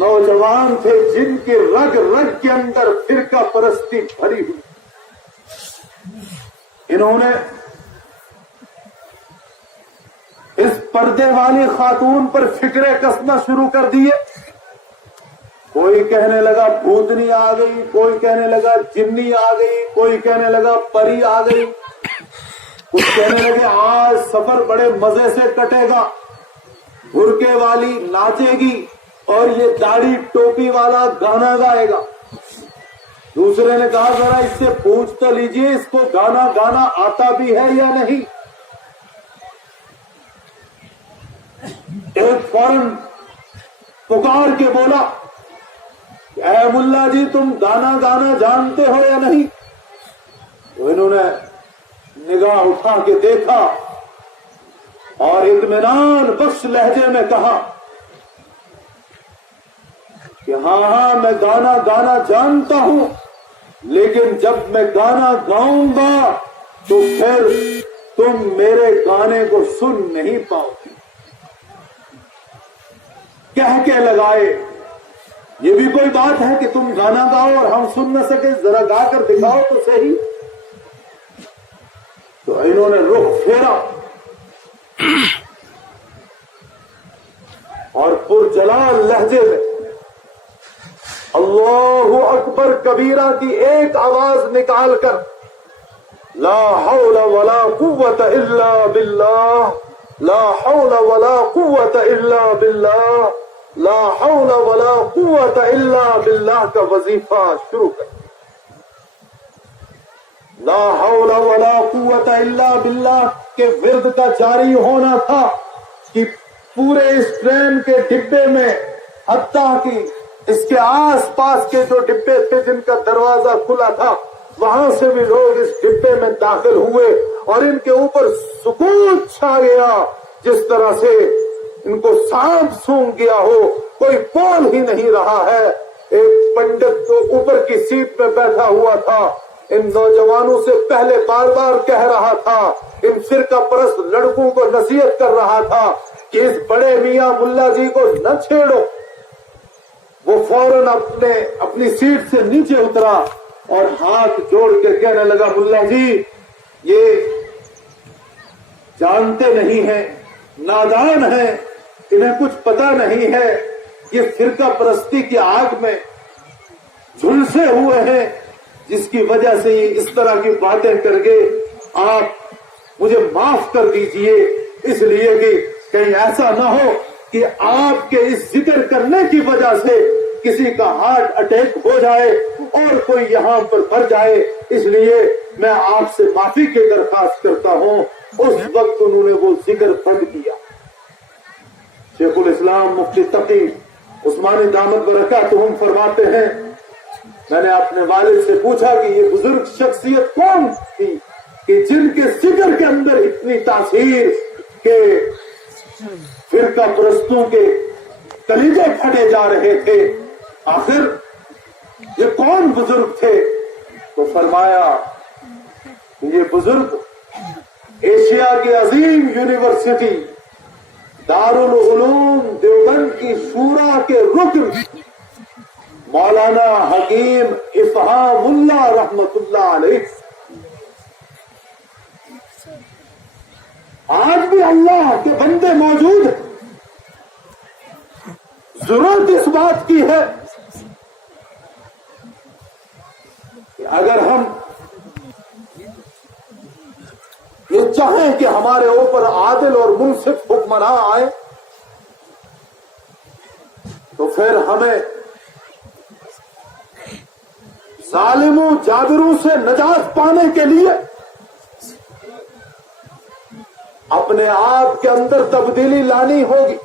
نوجوان تھے جن کے رگ رگ کے اندر فرقہ پرستی بھری ہوئی. انہوں نے اس پردے والی خاتون پر فکرے کسنا شروع کر دیے. کوئی کہنے لگا بھوتنی آ گئی، کوئی کہنے لگا جنی آ گئی، کوئی کہنے لگا پری آ گئی، کچھ کہنے لگے آج سفر بڑے مزے سے کٹے گا، برقعے والی ناچے گی اور یہ داڑھی ٹوپی والا گانا گائے گا. دوسرے نے کہا ذرا اس سے پوچھ تو لیجئے اس کو گانا گانا آتا بھی ہے یا نہیں. ایک فوراً پکار کے بولا اے ملا جی تم گانا گانا جانتے ہو یا نہیں؟ تو انہوں نے نگاہ اٹھا کے دیکھا اور اطمینان بخش لہجے میں کہا کہ ہاں میں گانا گانا جانتا ہوں، لیکن جب میں گانا گاؤں گا تو پھر تم میرے گانے کو سن نہیں پاؤ گے. کہہ کے لگائے یہ بھی کوئی بات ہے کہ تم گانا گاؤ اور ہم سن نہ سکے، ذرا گا کر دکھاؤ تو صحیح. تو انہوں نے رخ پھیرا اور پرجلال لہجے میں اللہ اکبر کبیرہ کی ایک آواز نکال کر لا حول ولا قوت الا باللہ، لا حول ولا قوت الا باللہ، لا حول ولا قوت الا باللہ کا وظیفہ شروع کر. لا حول ولا قوت الا باللہ کے ورد کا جاری ہونا تھا کہ پورے اس ٹرین کے ڈبے میں حتیٰ کہ اس کے آس پاس کے جو ڈبے تھے جن کا دروازہ کھلا تھا وہاں سے بھی لوگ اس ڈبے میں داخل ہوئے اور ان کے اوپر سکون چھا گیا جس طرح سے ان کو سانپ سونگ گیا ہو. کوئی بول ہی نہیں رہا ہے. ایک پنڈت تو اوپر کی سیٹ پہ بیٹھا ہوا تھا، ان نوجوانوں سے پہلے بار بار کہہ رہا تھا، ان فرقہ پرست لڑکوں کو نصیحت کر رہا تھا کہ اس بڑے میاں ملا جی کو نہ چھیڑو. وہ فوراً اپنی سیٹ سے نیچے اترا اور ہاتھ جوڑ کے کہنے لگا ملا جی یہ جانتے نہیں ہیں، نادان ہیں، انہیں کچھ پتا نہیں ہے، یہ فرقہ پرستی کی آگ میں جھلسے ہوئے ہیں جس کی وجہ سے یہ اس طرح کی باتیں کر گئے. آپ مجھے معاف کر دیجئے، اس لیے کہ کہیں ایسا نہ ہو کہ آپ کے اس ذکر کرنے کی وجہ سے کسی کا ہارٹ اٹیک ہو جائے اور کوئی یہاں پر مر جائے، اس لیے میں آپ سے معافی کی درخواست کرتا ہوں. اس وقت انہوں نے وہ ذکر بند کیا. شیخ الاسلام مفتی تقی عثمانی دامت برکاتہم فرماتے ہیں میں نے اپنے والد سے پوچھا کہ یہ بزرگ شخصیت کون تھی کہ جن کے ذکر کے اندر اتنی تاثیر کہ فرقہ پرستوں کے کلیجے پھٹے جا رہے تھے، آخر یہ کون بزرگ تھے؟ تو فرمایا یہ بزرگ ایشیا کی عظیم یونیورسٹی دارالعلوم دیوبند کی شورا کے رکن مولانا حکیم افہام اللہ رحمت اللہ علیہ. آج بھی اللہ کے بندے موجود ہیں. ضرورت اس بات کی ہے کہ اگر ہم یہ چاہیں کہ ہمارے اوپر عادل اور منصف حکمراں آئے تو پھر ہمیں ظالموں جابروں سے نجات پانے کے لیے اپنے آپ کے اندر تبدیلی لانی ہوگی.